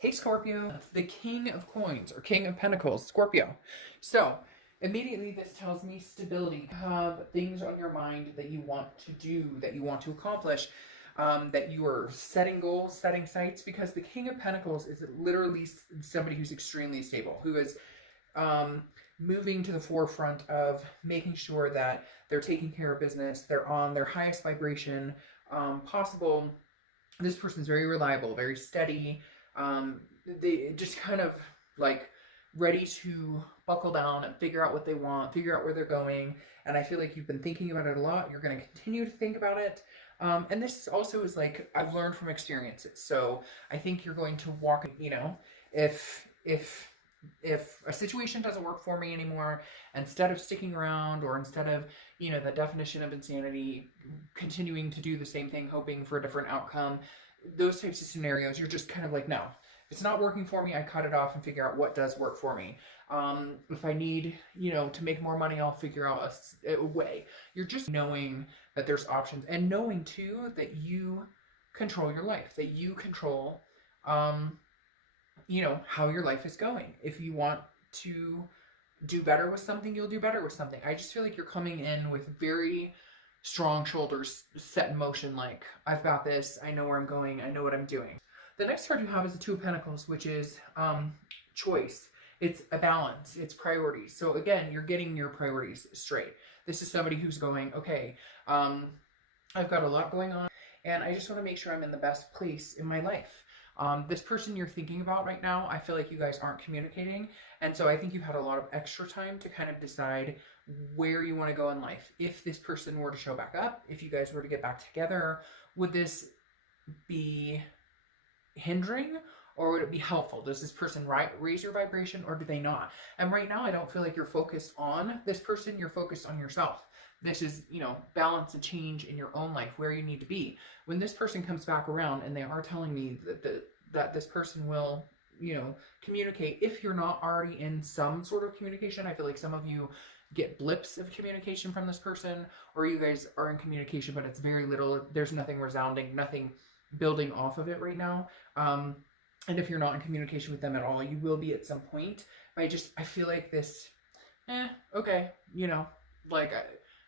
Hey Scorpio, the King of Coins or King of Pentacles, Scorpio. So immediately this tells me stability. You have things on your mind that you want to do, that you want to accomplish, that you are setting goals, setting sights, because the King of Pentacles is literally somebody who's extremely stable, who is um, moving to the forefront of making sure that they're taking care of business, they're on their highest vibration possible. This person's very reliable, very steady. They just kind of like ready to buckle down and figure out what they want, figure out where they're going. And I feel like you've been thinking about it a lot. You're going to continue to think about it. And this also is like, I've learned from experiences. So I think you're going to walk, if a situation doesn't work for me anymore, instead of sticking around, or instead of, the definition of insanity, continuing to do the same thing, hoping for a different outcome, those types of scenarios, you're just kind of like, no, if it's not working for me, I cut it off and figure out what does work for me. If I need, to make more money, I'll figure out a way. You're just knowing that there's options, and knowing too that you control your life, that you control, how your life is going. If you want to do better with something, you'll do better with something. I just feel like you're coming in with very strong shoulders set in motion, like, I've got this, I know where I'm going, I know what I'm doing. The next card you have is the Two of Pentacles, which is choice. It's a balance, it's priorities. So again, you're getting your priorities straight. This is somebody who's going, okay, I've got a lot going on, and I just want to make sure I'm in the best place in my life. This person you're thinking about right now, I feel like you guys aren't communicating. And so I think you had a lot of extra time to kind of decide where you want to go in life. If this person were to show back up, if you guys were to get back together, would this be hindering, or would it be helpful? Does this person raise your vibration, or do they not? And right now, I don't feel like you're focused on this person. You're focused on yourself. This is, balance and change in your own life, where you need to be. When this person comes back around, and they are telling me that this person will, communicate, if you're not already in some sort of communication. I feel like some of you get blips of communication from this person, or you guys are in communication, but it's very little. There's nothing resounding, nothing building off of it right now. And if you're not in communication with them at all, you will be at some point. I feel like this, okay,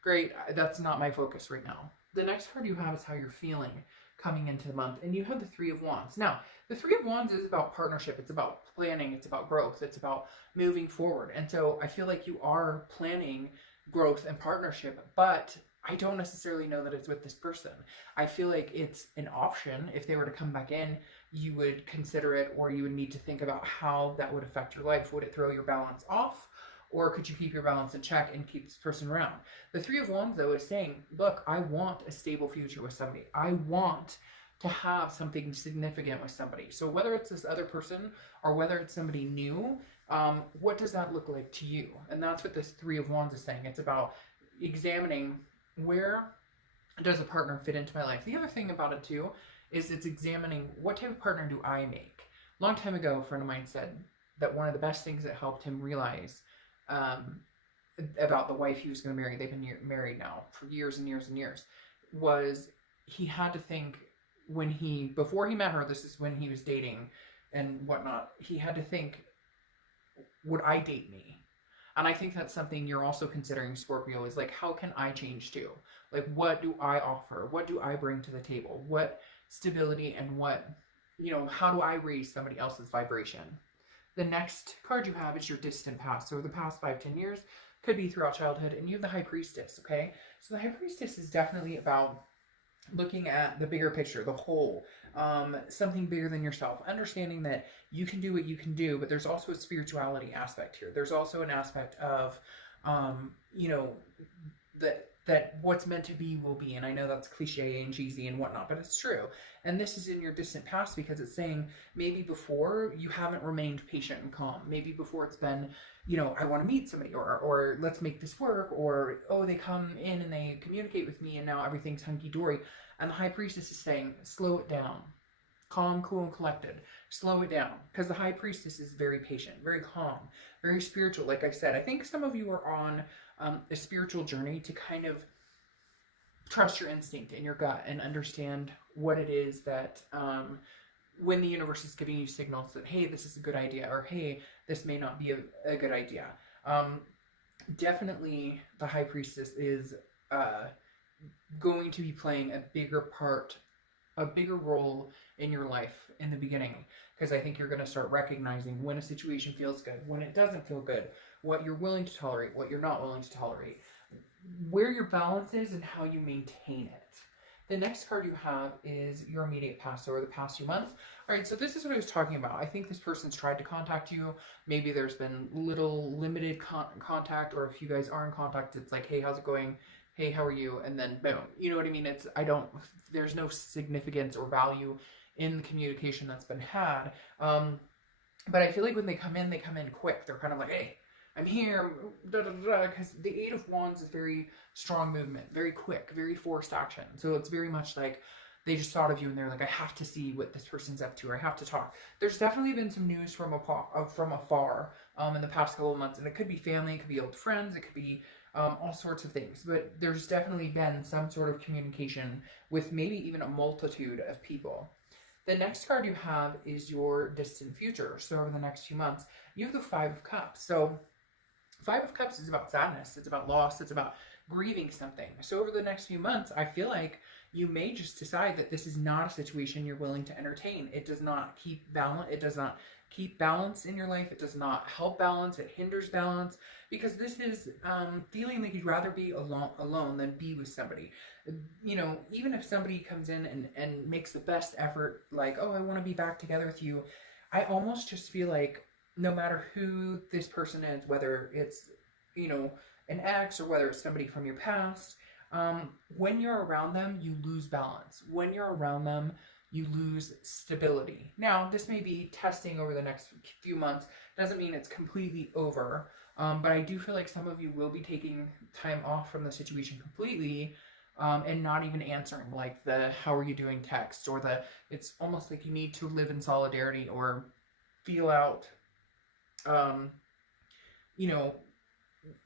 great, that's not my focus right now. The next card you have is how you're feeling coming into the month, and you have the Three of Wands. Now, the Three of Wands is about partnership, it's about planning, it's about growth, it's about moving forward. And so I feel like you are planning growth and partnership, but I don't necessarily know that it's with this person. I feel like it's an option. If they were to come back in, you would consider it, or you would need to think about how that would affect your life. Would it throw your balance off? Or could you keep your balance in check and keep this person around? The Three of Wands, though, is saying, look, I want a stable future with somebody. I want to have something significant with somebody. So whether it's this other person or whether it's somebody new, what does that look like to you? And that's what this Three of Wands is saying. It's about examining, where does a partner fit into my life? The other thing about it, too, is it's examining, what type of partner do I make? A long time ago, a friend of mine said that one of the best things that helped him realize about the wife he was going to marry, they've been married now for years and years and years, was he had to think, before he met her, this is when he was dating and whatnot, he had to think, would I date me? And I think that's something you're also considering, Scorpio, is like, how can I change too? Like, what do I offer? What do I bring to the table? What stability and what, how do I raise somebody else's vibration? The next card you have is your distant past. So the past 5-10 years, could be throughout childhood, and you have the High Priestess, okay? So the High Priestess is definitely about looking at the bigger picture, the whole, something bigger than yourself, understanding that you can do what you can do, but there's also a spirituality aspect here. There's also an aspect of, that what's meant to be will be. And I know that's cliche and cheesy and whatnot, but it's true. And this is in your distant past, because it's saying maybe before you haven't remained patient and calm. Maybe before it's been, I want to meet somebody, or let's make this work, or, oh, they come in and they communicate with me and now everything's hunky-dory. And the High Priestess is saying, slow it down. Calm, cool, and collected. Slow it down. Because the High Priestess is very patient, very calm, very spiritual. Like I said, I think some of you are on a spiritual journey to kind of trust your instinct and your gut and understand what it is that when the universe is giving you signals that, hey, this is a good idea, or hey, this may not be a good idea. Definitely the High Priestess is going to be playing a bigger part, a bigger role in your life in the beginning, because I think you're going to start recognizing when a situation feels good, when it doesn't feel good, what you're willing to tolerate, what you're not willing to tolerate, where your balance is, and how you maintain it. The next card you have is your immediate past, or the past few months. All right, so this is what I was talking about. I think this person's tried to contact you. Maybe there's been limited contact, or if you guys are in contact, it's like, hey, how's it going? Hey, how are you? And then boom. You know what I mean? There's no significance or value in the communication that's been had. But I feel like when they come in quick. They're kind of like, hey, I'm here, because the Eight of Wands is very strong movement, very quick, very forced action. So it's very much like they just thought of you and they're like, I have to see what this person's up to, or I have to talk. There's definitely been some news from afar in the past couple of months, and it could be family, it could be old friends, it could be all sorts of things. But there's definitely been some sort of communication with maybe even a multitude of people. The next card you have is your distant future. So over the next few months, you have the Five of Cups. So Five of Cups is about sadness, it's about loss, it's about grieving something. So over the next few months, I feel like you may just decide that this is not a situation you're willing to entertain. It does not keep balance. It does not keep balance in your life. It does not help balance. It hinders balance, because this is feeling like you'd rather be alone than be with somebody. You know, even if somebody comes in and makes the best effort, like, oh, I want to be back together with you, I almost just feel like no matter who this person is, whether it's, you know, an ex or whether it's somebody from your past, when you're around them, you lose balance. When you're around them, you lose stability. Now, this may be testing over the next few months. Doesn't mean it's completely over. But I do feel like some of you will be taking time off from the situation completely, and not even answering, like the how are you doing text, or it's almost like you need to live in solidarity or feel out, you know,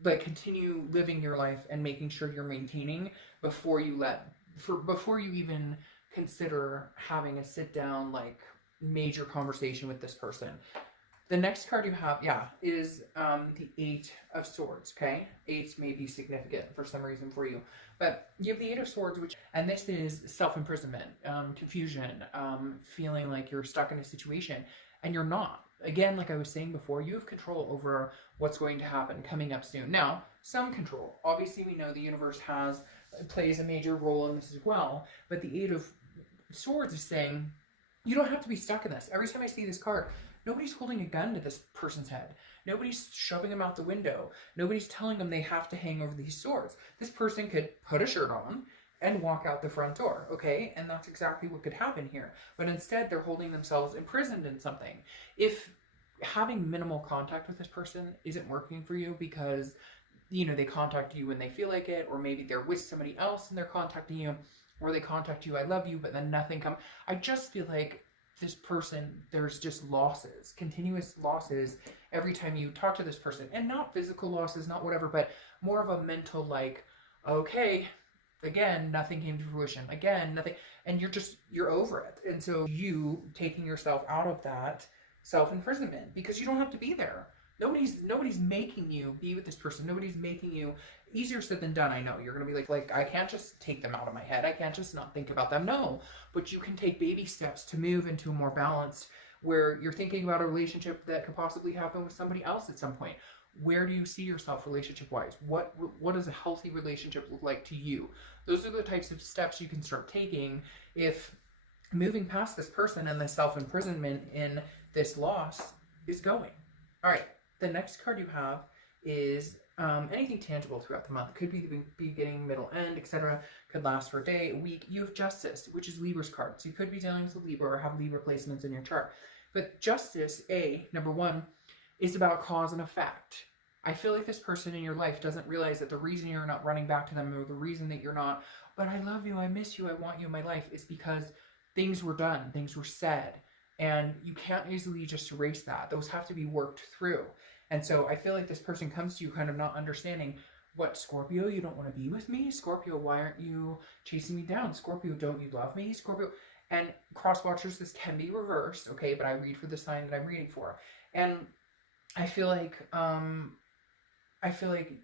like continue living your life and making sure you're maintaining before you even consider having a sit down, like, major conversation with this person. The next card you have, is the Eight of Swords, okay? Eights may be significant for some reason for you. But you have the Eight of Swords, and this is self-imprisonment, confusion, feeling like you're stuck in a situation, and you're not. Again, like I was saying before, you have control over what's going to happen coming up soon. Now, some control. Obviously, we know the universe plays a major role in this as well, but the Eight of Swords is saying, you don't have to be stuck in this. Every time I see this card, nobody's holding a gun to this person's head. Nobody's shoving them out the window. Nobody's telling them they have to hang over these swords. This person could put a shirt on and walk out the front door, okay? And that's exactly what could happen here. But instead, they're holding themselves imprisoned in something. If having minimal contact with this person isn't working for you because, you know, they contact you when they feel like it, or maybe they're with somebody else and they're contacting you, or they contact you, I love you, but then nothing comes. I just feel like this person, there's just losses, continuous losses every time you talk to this person. And not physical losses, not whatever, but more of a mental, like, okay, again, nothing came to fruition. Again, nothing. And you're over it. And so you taking yourself out of that self-imprisonment, because you don't have to be there. Nobody's making you be with this person. Nobody's making you. Easier said than done, I know. You're going to be like, I can't just take them out of my head. I can't just not think about them. No. But you can take baby steps to move into a more balanced, where you're thinking about a relationship that could possibly happen with somebody else at some point. Where do you see yourself relationship-wise? What does a healthy relationship look like to you? Those are the types of steps you can start taking if moving past this person and the self-imprisonment in this loss is going. All right, the next card you have is anything tangible throughout the month. Could be the beginning, middle, end, etc. Could last for a day, a week. You have Justice, which is Libra's card. So you could be dealing with a Libra or have Libra placements in your chart. But Justice, number one, is about cause and effect. I feel like this person in your life doesn't realize that the reason you're not running back to them, or the reason that you're not, but I love you, I miss you, I want you in my life, is because things were done, things were said, and you can't easily just erase that. Those have to be worked through. And so I feel like this person comes to you kind of not understanding, what, Scorpio, you don't want to be with me? Scorpio, why aren't you chasing me down? Scorpio, don't you love me? Scorpio, And cross watchers, this can be reversed, okay, but I read for the sign that I'm reading for. And I feel like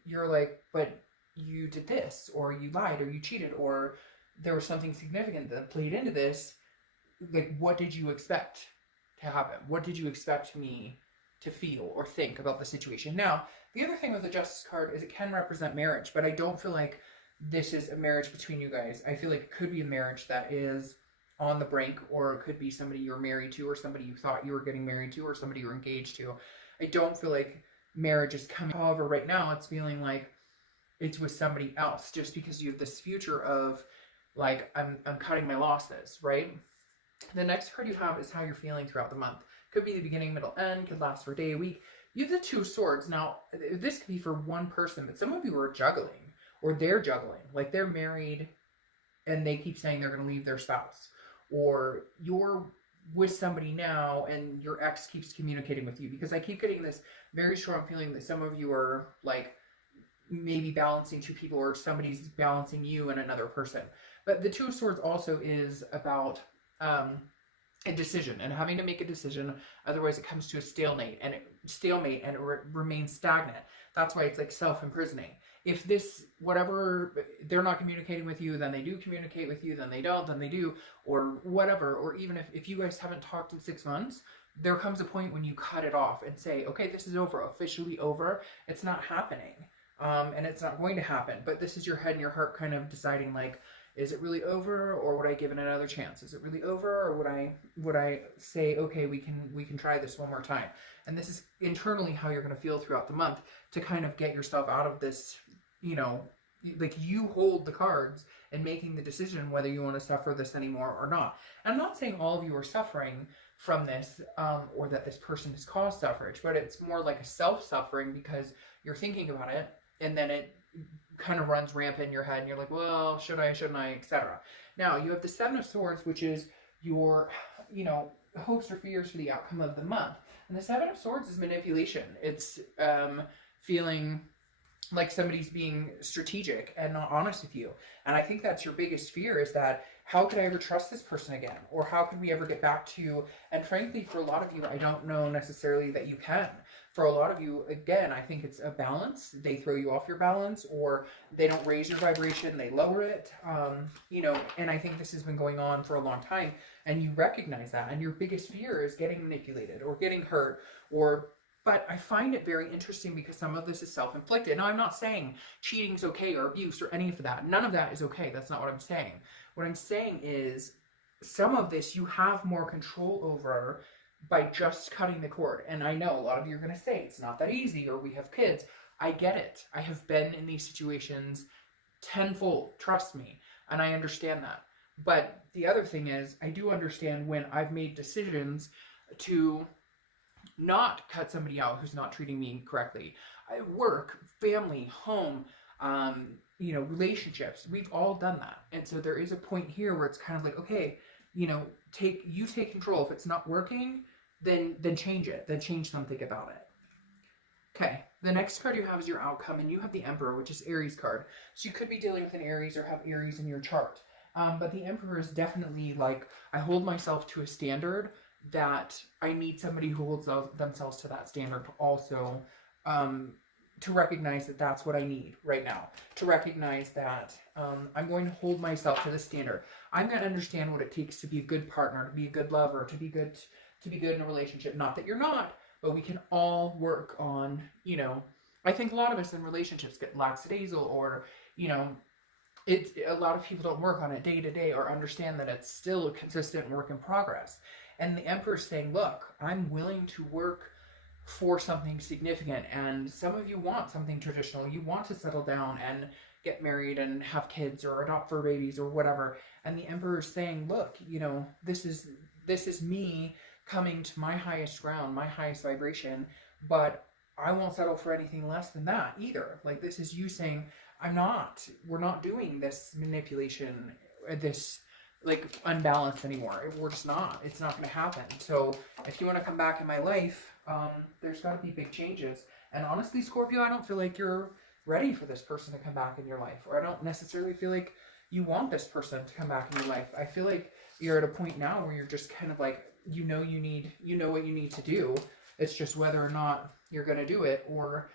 you're like, but you did this, or you lied, or you cheated, or there was something significant that played into this. Like, what did you expect to happen? What did you expect me to feel or think about the situation? Now, the other thing with the Justice card is it can represent marriage, but I don't feel like this is a marriage between you guys. I feel like it could be a marriage that is on the brink, or it could be somebody you're married to, or somebody you thought you were getting married to, or somebody you're engaged to. I don't feel like marriage is coming. However, right now it's feeling like it's with somebody else, just because you have this future of like, I'm cutting my losses, right? The next card you have is how you're feeling throughout the month. Could be the beginning, middle, end, could last for a day, a week. You have the Two of Swords. Now, this could be for one person, but some of you are juggling, or they're juggling. Like, they're married and they keep saying they're going to leave their spouse. Or you're with somebody now and your ex keeps communicating with you. Because I keep getting this very strong feeling that some of you are like maybe balancing two people, or somebody's balancing you and another person. But the Two of Swords also is about a decision, and having to make a decision. Otherwise it comes to a stalemate, and it remains stagnant. That's why it's like self-imprisoning. If this, whatever, they're not communicating with you, then they do communicate with you, then they don't, then they do, or whatever. Or even if you guys haven't talked in 6 months, there comes a point when you cut it off and say, okay, this is over, officially over. It's not happening, and it's not going to happen. But this is your head and your heart kind of deciding, like, is it really over, or would I give it another chance? Is it really over, or would I say, okay, we can try this one more time? And this is internally how you're going to feel throughout the month, to kind of get yourself out of this, you know, like, you hold the cards and making the decision whether you want to suffer this anymore or not. And I'm not saying all of you are suffering from this, or that this person has caused suffrage, but it's more like a self-suffering, because you're thinking about it, and then it kind of runs rampant in your head, and you're like, well, should I, shouldn't I, etc. Now, you have the Seven of Swords, which is your, you know, hopes or fears for the outcome of the month. And the Seven of Swords is manipulation. It's feeling like somebody's being strategic and not honest with you. And I think that's your biggest fear, is that, how could I ever trust this person again? Or how could we ever get back to, and frankly, for a lot of you, I don't know necessarily that you can. For a lot of you, again, I think it's a balance. They throw you off your balance, or they don't raise your vibration, they lower it. You know, and I think this has been going on for a long time, and you recognize that. And your biggest fear is getting manipulated or getting hurt, but I find it very interesting, because some of this is self-inflicted. Now, I'm not saying cheating's okay, or abuse, or any of that. None of that is okay. That's not what I'm saying. What I'm saying is, some of this you have more control over by just cutting the cord. And I know a lot of you are going to say it's not that easy, or we have kids. I get it. I have been in these situations tenfold, trust me, and I understand that. But the other thing is, I do understand when I've made decisions to not cut somebody out who's not treating me correctly. Work, family, home, you know, relationships. We've all done that. And so there is a point here where it's kind of like, okay, you know, take control. If it's not working, then change it. Then change something about it. Okay, the next card you have is your outcome, and you have the Emperor, which is Aries card. So you could be dealing with an Aries, or have Aries in your chart. But the Emperor is definitely like, I hold myself to a standard that I need somebody who holds themselves to that standard to also, to recognize that that's what I need right now. To recognize that I'm going to hold myself to the standard. I'm going to understand what it takes to be a good partner, to be a good lover, to be good in a relationship. Not that you're not, but we can all work on, you know, I think a lot of us in relationships get lackadaisical, or, you know, a lot of people don't work on it day to day, or understand that it's still a consistent work in progress. And the Emperor's saying, look, I'm willing to work for something significant. And some of you want something traditional. You want to settle down and get married and have kids, or adopt fur babies, or whatever. And the Emperor's saying, look, you know, this is me coming to my highest ground, my highest vibration, but I won't settle for anything less than that either. Like, this is you saying, we're not doing this manipulation, this like unbalanced anymore. We're just not. It's not going to happen. So if you want to come back in my life, there's got to be big changes. And honestly, Scorpio, I don't feel like you're ready for this person to come back in your life, or I don't necessarily feel like you want this person to come back in your life. I feel like you're at a point now where you're just kind of like, you know what you need to do. It's just whether or not you're going to do it, or,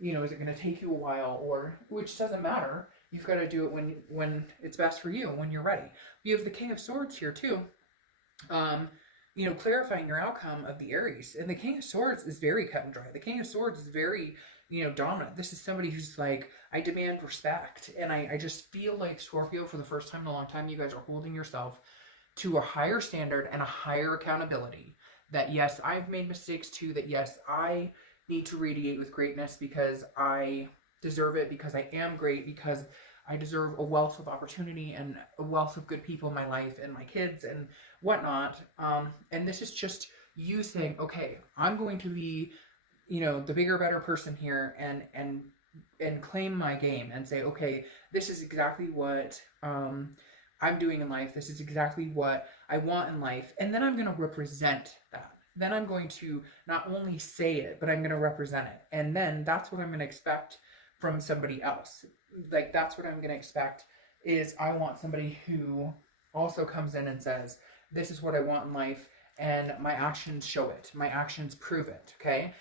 you know, is it going to take you a while, or, which doesn't matter. You've got to do it when it's best for you, when you're ready. You have the King of Swords here too. You know, clarifying your outcome of the Aries. And the King of Swords is very cut and dry. The King of Swords is very, you know, dominant. This is somebody who's like, I demand respect. And I just feel like, Scorpio, for the first time in a long time, you guys are holding yourself to a higher standard and a higher accountability. That yes, I've made mistakes too. That yes, I need to radiate with greatness because I deserve it, because I am great, because I deserve a wealth of opportunity and a wealth of good people in my life and my kids and whatnot. And this is just you saying, okay, I'm going to be, you know, the bigger, better person here, and claim my game and say, okay, this is exactly what I'm doing in life. This is exactly what I want in life. And then I'm going to represent that. Then I'm going to not only say it, but I'm going to represent it. And then that's what I'm going to expect from somebody else. Like, that's what I'm going to expect is I want somebody who also comes in and says, this is what I want in life, and my actions show it. My actions prove it, okay?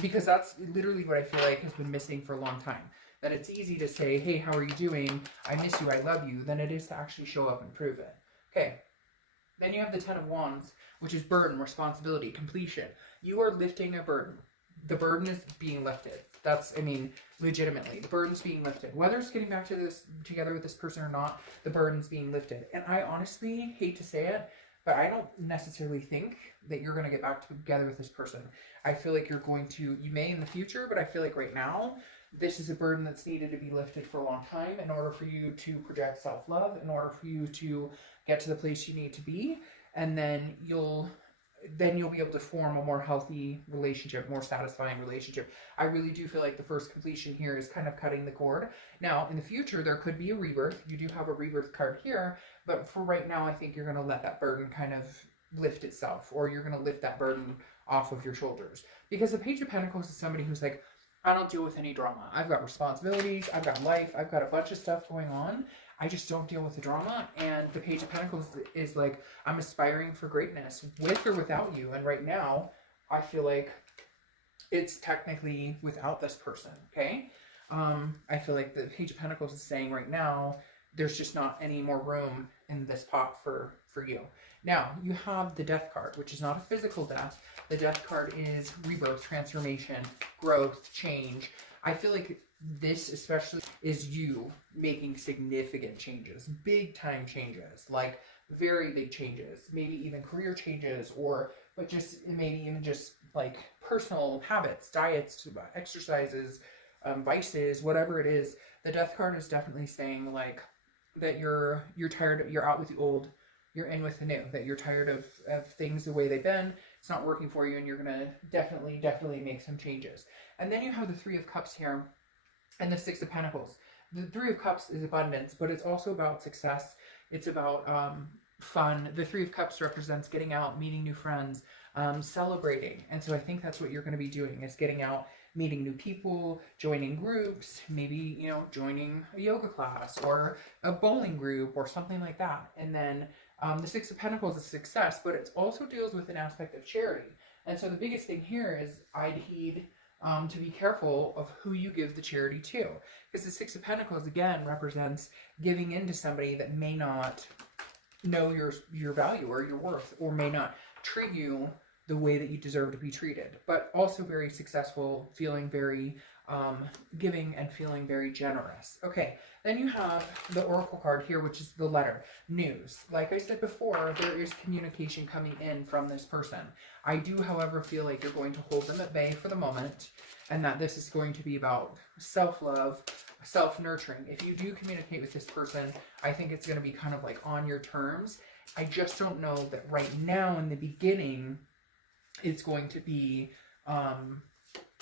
Because that's literally what I feel like has been missing for a long time. That it's easy to say, hey, how are you doing? I miss you, I love you, than it is to actually show up and prove it. Okay. Then you have the Ten of Wands, which is burden, responsibility, completion. You are lifting a burden. The burden is being lifted. That's, I mean, legitimately, the burden's being lifted. Whether it's getting back to this, together with this person or not, the burden's being lifted. And I honestly hate to say it, but I don't necessarily think that you're going to get back together with this person. I feel like you're going to, you may in the future, but I feel like right now, this is a burden that's needed to be lifted for a long time in order for you to project self-love, in order for you to get to the place you need to be. And then you'll be able to form a more healthy relationship, more satisfying relationship. I really do feel like the first completion here is kind of cutting the cord. Now, in the future, there could be a rebirth. You do have a rebirth card here, but for right now, I think you're going to let that burden kind of lift itself, or you're going to lift that burden off of your shoulders. Because the Page of Pentacles is somebody who's like, I don't deal with any drama. I've got responsibilities, I've got life, I've got a bunch of stuff going on. I just don't deal with the drama. And the Page of Pentacles is like, I'm aspiring for greatness with or without you. And right now, I feel like it's technically without this person, okay? I feel like the Page of Pentacles is saying right now, there's just not any more room in this pot for you. Now, you have the Death card, which is not a physical death. The Death card is rebirth, transformation, growth, change. I feel like this especially is you making significant changes, big time changes, like very big changes, maybe even career changes, but just maybe even just like personal habits, diets, exercises, vices, whatever it is. The Death card is definitely saying like that you're tired, you're out with the old, you're in with the new, that you're tired of things the way they've been, it's not working for you, and you're going to definitely make some changes. And then you have the Three of Cups here and the Six of Pentacles. The Three of Cups is abundance, but it's also about success. It's about fun. The Three of Cups represents getting out, meeting new friends, celebrating. And so I think that's what you're going to be doing, is getting out, meeting new people, joining groups, maybe, you know, joining a yoga class or a bowling group or something like that. And then the Six of Pentacles is success, but it also deals with an aspect of charity. And so the biggest thing here is I'd heed to be careful of who you give the charity to. Because the Six of Pentacles, again, represents giving in to somebody that may not know your value or your worth, or may not treat you the way that you deserve to be treated, but also very successful, feeling very giving and feeling very generous. Okay, then you have the Oracle card here, which is the letter, news. Like I said before, there is communication coming in from this person. I do, however, feel like you're going to hold them at bay for the moment, and that this is going to be about self-love, self-nurturing. If you do communicate with this person, I think it's going to be kind of like on your terms. I just don't know that right now in the beginning, it's going to be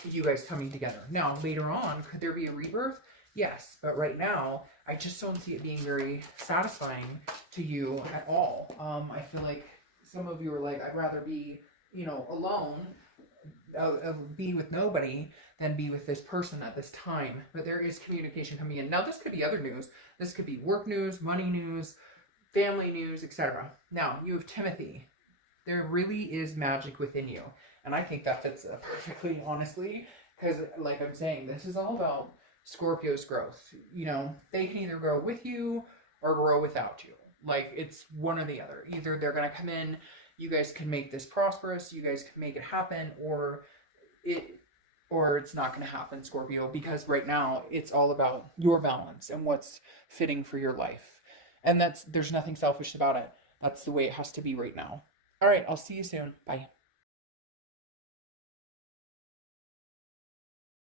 you guys coming together. Now, later on, could there be a rebirth? Yes, but right now, I just don't see it being very satisfying to you at all. I feel like some of you are like, I'd rather be, you know, alone be with nobody than be with this person at this time. But there is communication coming in. Now, this could be other news. This could be work news, money news, family news, etc. Now, you have Timothy. There really is magic within you. And I think that fits perfectly, honestly, because like I'm saying, this is all about Scorpio's growth. You know, they can either grow with you or grow without you. Like, it's one or the other. Either they're going to come in, you guys can make this prosperous, you guys can make it happen, or it's not going to happen, Scorpio, because right now it's all about your balance and what's fitting for your life. And there's nothing selfish about it. That's the way it has to be right now. All right, I'll see you soon. Bye.